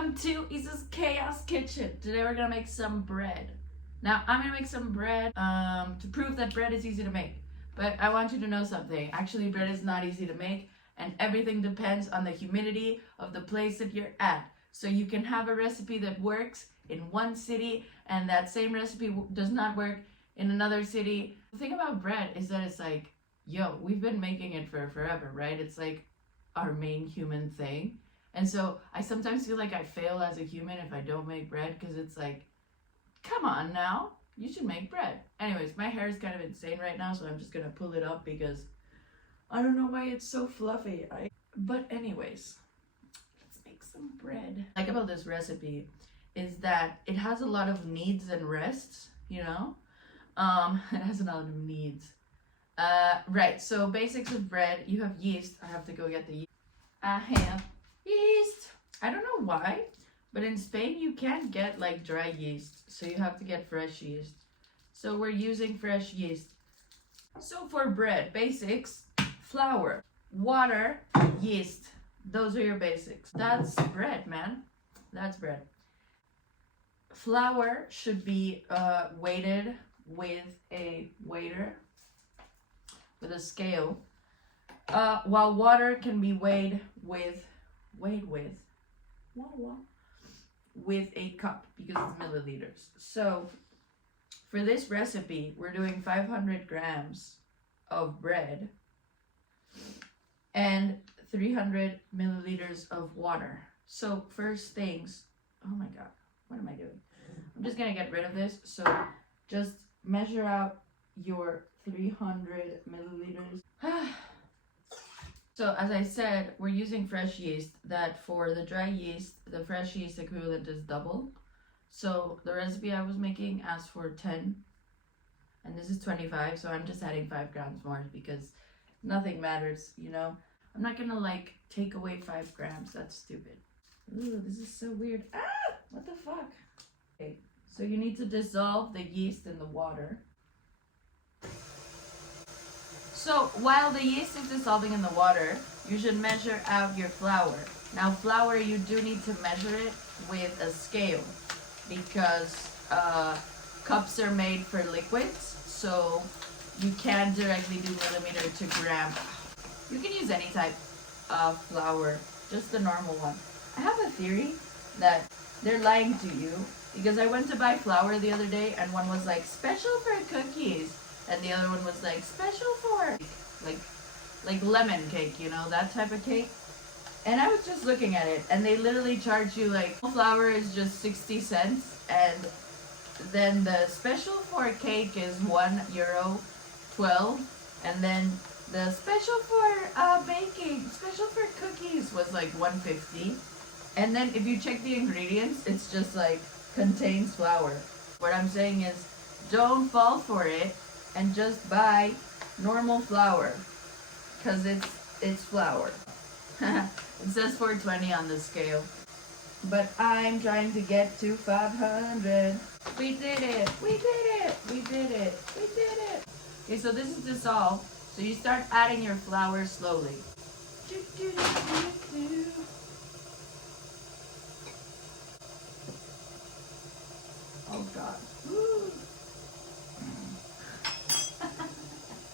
Welcome to Isa's Chaos Kitchen. Today we're gonna make some bread. Now I'm gonna make some bread to prove that bread is easy to make. But I want you to know something. Actually, bread is not easy to make, and everything depends on the humidity of the place that you're at. So you can have a recipe that works in one city and that same recipe does not work in another city. The thing about bread is that it's like, yo, we've been making it for forever, right? It's like our main human thing. And so I sometimes feel like I fail as a human if I don't make bread, because it's like, come on now, you should make bread. Anyways, my hair is kind of insane right now, so I'm just gonna pull it up because I don't know why it's so fluffy. But anyways, let's make some bread. What I like about this recipe is that it has a lot of needs and rests, you know? It has a lot of needs. Right, so basics of bread. You have yeast. I have to go get the yeast. I have yeast. I don't know why, but in Spain you can't get like dry yeast, so you have to get fresh yeast. So we're using fresh yeast. So for bread, basics: flour, water, yeast. Those are your basics. That's bread, man. That's bread. Flour should be weighted with a waiter, with a scale, while water can be weighed with a cup, because it's milliliters. So for this recipe, we're doing 500 grams of bread and 300 milliliters of water. So first things, oh my god, what am I doing? I'm just gonna get rid of this. So just measure out your 300 milliliters. So as I said, we're using fresh yeast. That for the dry yeast, the fresh yeast equivalent is double. So the recipe I was making asked for 10, and this is 25, so I'm just adding 5 grams more because nothing matters, you know? I'm not gonna like take away 5 grams, that's stupid. Ooh, this is so weird. Ah, what the fuck? Okay, so you need to dissolve the yeast in the water. So while the yeast is dissolving in the water, you should measure out your flour. Now flour, you do need to measure it with a scale, because cups are made for liquids, so you can't directly do millimeter to gram. You can use any type of flour, just the normal one. I have a theory that they're lying to you, because I went to buy flour the other day and one was like special for cookies, and the other one was like special for like lemon cake, you know, that type of cake. And I was just looking at it, and they literally charge you like, flour is just 60 cents, and then the special for cake is €1.12, and then the special for baking, special for cookies was like $1.50. And then if you check the ingredients, it's just like contains flour. What I'm saying is, don't fall for it and just buy normal flour, because it's flour. It says 420 on the scale, but I'm trying to get to 500. We did it, we did it, we did it, we did it. Okay, so this is dissolved, so you start adding your flour slowly. Oh god.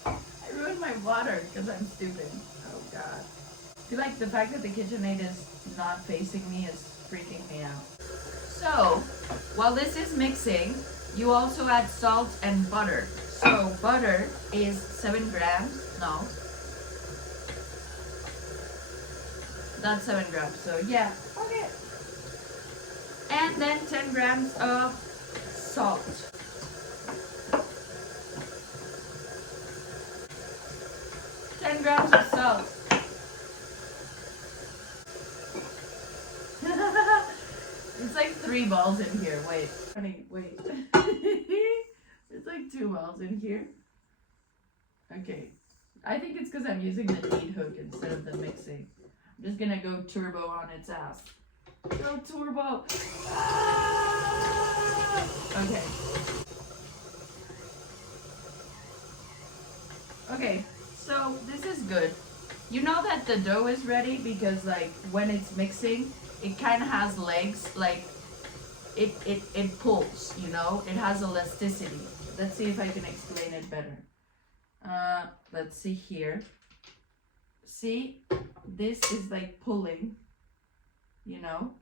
I ruined my water because I'm stupid. Oh god. I feel like the fact that the KitchenAid is not facing me is freaking me out. So, while this is mixing, you also add salt and butter. So, butter is 7 grams. No. Not 7 grams. So, yeah. Okay. And then 10 grams of salt. Grams of salt. It's like 3 balls in here. Wait. Wait. It's like 2 balls in here. Okay. I think it's because I'm using the knead hook instead of the mixing. I'm just gonna go turbo on its ass. Go turbo. Ah! Okay. Okay. So this is good. You know that the dough is ready because like when it's mixing, it kind of has legs, like it pulls, you know, it has elasticity. Let's see if I can explain it better. Let's see here. See, this is like pulling, you know,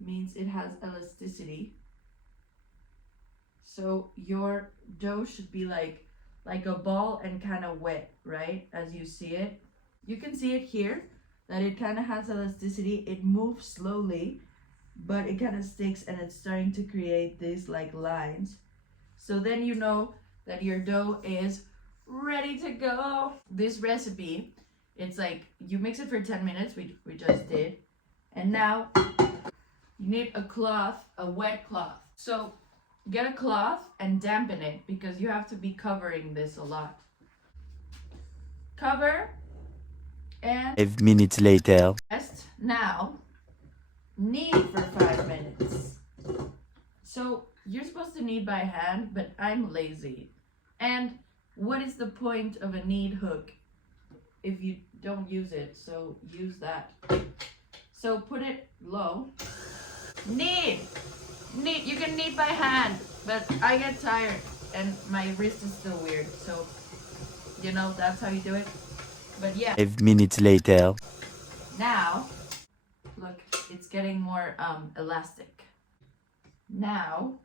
means it has elasticity. So your dough should be like a ball and kind of wet, right? As you see it. You can see it here that it kind of has elasticity. It moves slowly, but it kind of sticks and it's starting to create these like lines. So then you know that your dough is ready to go. This recipe, it's like you mix it for 10 minutes, we just did. And now you need a cloth, a wet cloth. So get a cloth and dampen it because you have to be covering this a lot. Cover and 5 minutes later. rest. Now knead for 5 minutes. So you're supposed to knead by hand, but I'm lazy. And what is the point of a knead hook if you don't use it? So use that. So put it low. Knead. Knead. You can knead by hand, but I get tired and my wrist is still weird. So, you know, that's how you do it. But yeah. 5 minutes later. Now, look, it's getting more elastic. Now,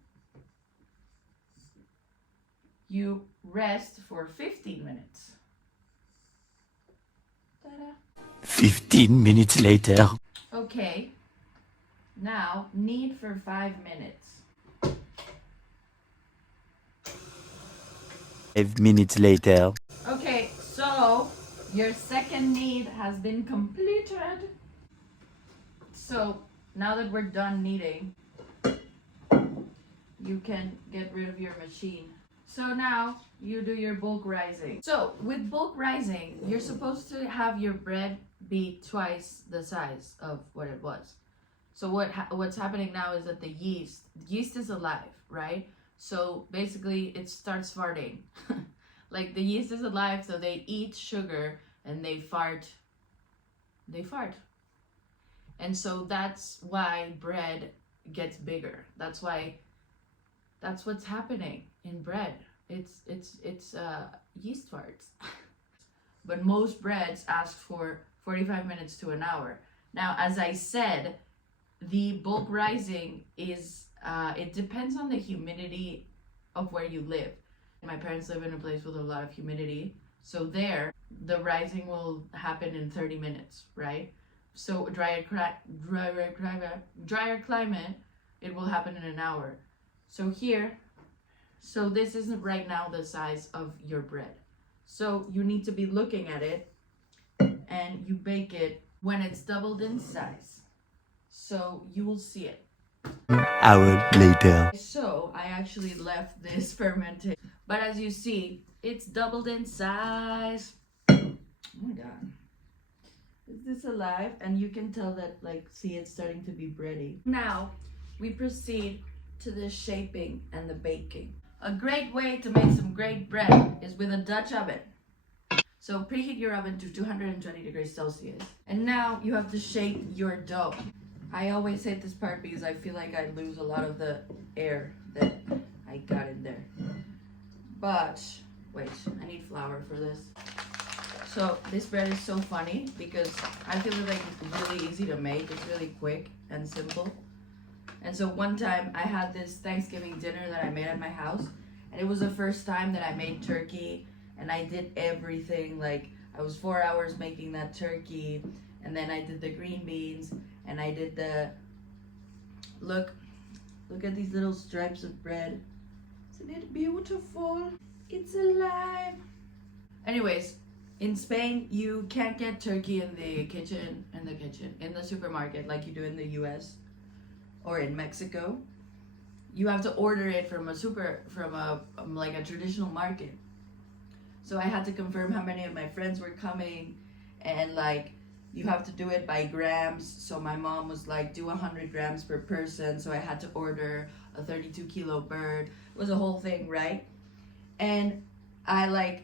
you rest for 15 minutes. Ta-da. 15 minutes later. Okay, now knead for 5 minutes. 5 minutes later. Okay, so your second knead has been completed. So now that we're done kneading, you can get rid of your machine. So now you do your bulk rising. So with bulk rising, you're supposed to have your bread be twice the size of what it was. So what's happening now is that the yeast is alive, right? So basically it starts farting. Like the yeast is alive, so they eat sugar and they fart. They fart. And so that's why bread gets bigger. That's what's happening in bread. It's yeast farts. But most breads ask for 45 minutes to an hour. Now, as I said, the bulk rising is it depends on the humidity of where you live. My parents live in a place with a lot of humidity, so there the rising will happen in 30 minutes, right? So drier climate, it will happen in an hour. So here, so this isn't right now the size of your bread. So you need to be looking at it and you bake it when it's doubled in size. So you will see it. Hour later. So I actually left this fermenting, but as you see, it's doubled in size. Oh my God. Is this alive? And you can tell that, like, see, it's starting to be bready. Now we proceed to the shaping and the baking. A great way to make some great bread is with a Dutch oven. So preheat your oven to 220 degrees Celsius. And now you have to shape your dough. I always hate this part because I feel like I lose a lot of the air that I got in there. But wait, I need flour for this. So this bread is so funny because I feel like it's really easy to make. It's really quick and simple. And so one time I had this Thanksgiving dinner that I made at my house, and it was the first time that I made turkey, and I did everything. Like, I was 4 hours making that turkey, and then I did the green beans, and I did the, look at these little stripes of bread. Isn't it beautiful? It's alive. Anyways, in Spain, you can't get turkey in the supermarket like you do in the US or in Mexico. You have to order it from like a traditional market. So I had to confirm how many of my friends were coming, and like you have to do it by grams. So my mom was like, do 100 grams per person. So I had to order a 32 kilo bird. It was a whole thing, right? And I like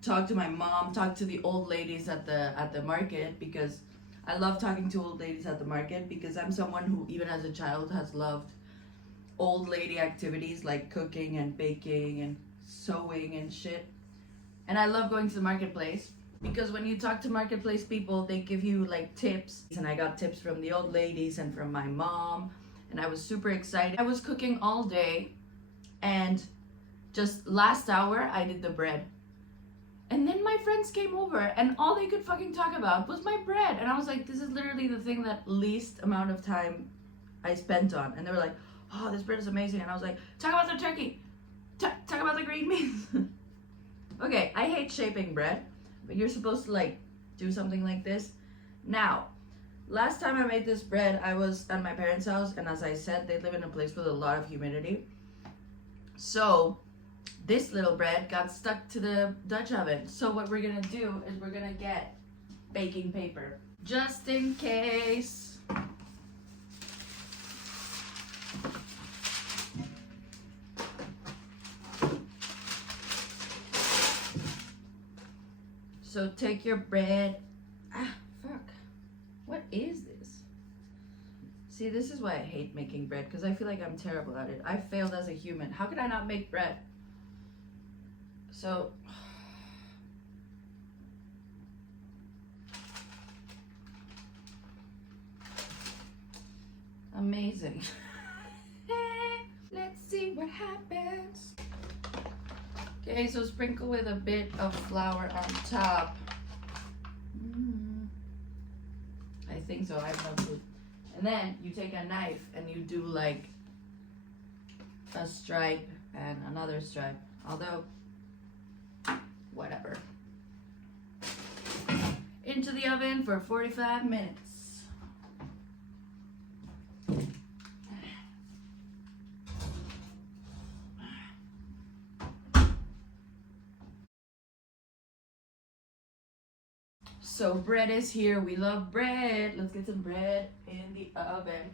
talked to my mom, talked to the old ladies at the market, because I love talking to old ladies at the market because I'm someone who, even as a child, has loved old lady activities like cooking and baking and sewing and shit. And I love going to the marketplace because when you talk to marketplace people, they give you like tips. And I got tips from the old ladies and from my mom, and I was super excited. I was cooking all day, and just last hour I did the bread. And then my friends came over and all they could fucking talk about was my bread. And I was like, this is literally the thing that least amount of time I spent on. And they were like, oh, this bread is amazing. And I was like, talk about the turkey. Talk about the green beans. Okay, I hate shaping bread, but you're supposed to like do something like this. Now, last time I made this bread, I was at my parents' house. And as I said, they live in a place with a lot of humidity. So this little bread got stuck to the Dutch oven. So what we're gonna do is we're gonna get baking paper, just in case. So take your bread. Ah, fuck. What is this? See, this is why I hate making bread, because I feel like I'm terrible at it. I failed as a human. How could I not make bread? So, amazing. Let's see what happens. Okay, so sprinkle with a bit of flour on top. I think so, I have no clue. And then you take a knife and you do like a stripe and another stripe. Although, whatever. Into the oven for 45 minutes. So bread is here. We love bread. Let's get some bread in the oven.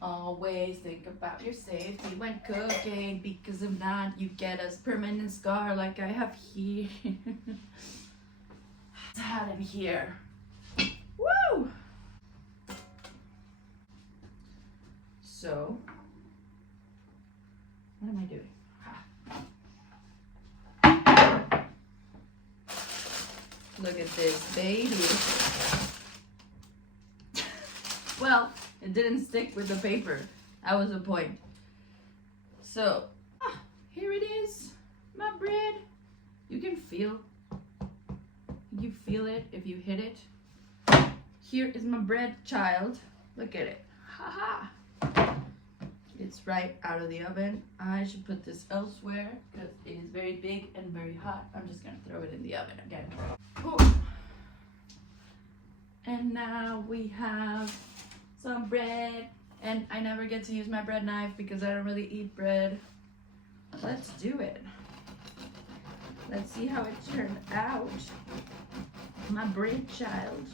Always think about your safety when cooking, because if not, you get a permanent scar like I have here. It's hot in here. Woo! So, what am I doing? Look at this, baby. Well, it didn't stick with the paper. That was the point. So, here it is, my bread. You can feel. You feel it if you hit it. Here is my bread, child. Look at it. Ha ha. It's right out of the oven. I should put this elsewhere because it is very big and very hot. I'm just gonna throw it in the oven again. Oh. And now we have some bread. And I never get to use my bread knife because I don't really eat bread. Let's do it. Let's see how it turned out. My bread child.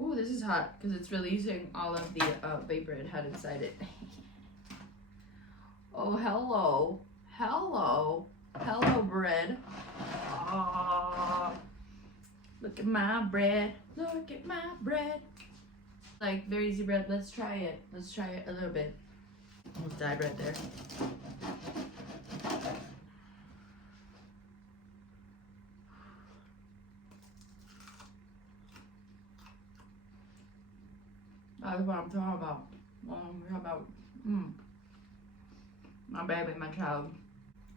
Ooh, this is hot because it's releasing all of the vapor it had inside it. Oh, hello. Hello. Hello, bread. Look at my bread. Look at my bread. Like, very easy bread. Let's try it. Let's try it a little bit. Almost died right there. That's what I'm talking about. My baby, my child.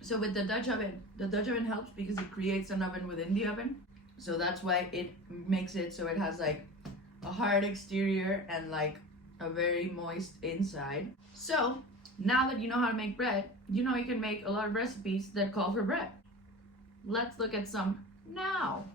So with the Dutch oven helps because it creates an oven within the oven. So that's why it makes it so it has like a hard exterior and like a very moist inside. So now that you know how to make bread, you know you can make a lot of recipes that call for bread. Let's look at some now.